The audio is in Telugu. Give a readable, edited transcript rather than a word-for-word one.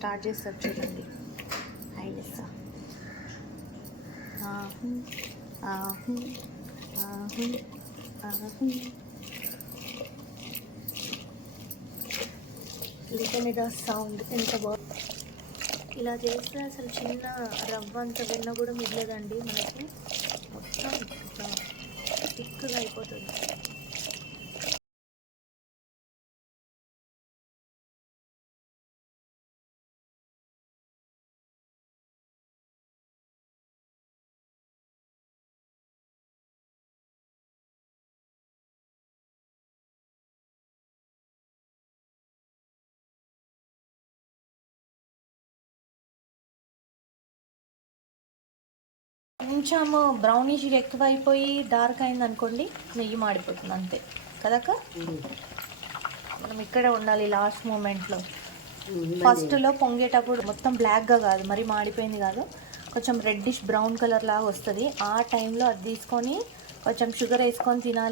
స్టార్ట్ చేస్తారు చూడండి. హైలెస్సా లిట మీద సౌండ్ ఎంత బాగుంది. ఇలా చేస్తే అసలు చిన్న రవ్వ అంత వెన్న కూడా మిగలేదండి మనకి. మొత్తం ఇట్లా థిక్గా అయిపోతుంది. కొంచెం బ్రౌనిష్ ఎక్కువైపోయి డార్క్ అయింది అనుకోండి, నెయ్యి మాడిపోతుంది అంతే కదక్క. మనం ఇక్కడే ఉండాలి లాస్ట్ మూమెంట్లో. ఫస్ట్లో పొంగేటప్పుడు మొత్తం బ్లాక్గా కాదు, మరి మాడిపోయింది కాదు, కొంచెం రెడ్డిష్ బ్రౌన్ కలర్ లాగా వస్తుంది. ఆ టైంలో అది తీసుకొని కొంచెం షుగర్ వేసుకొని తినాలి.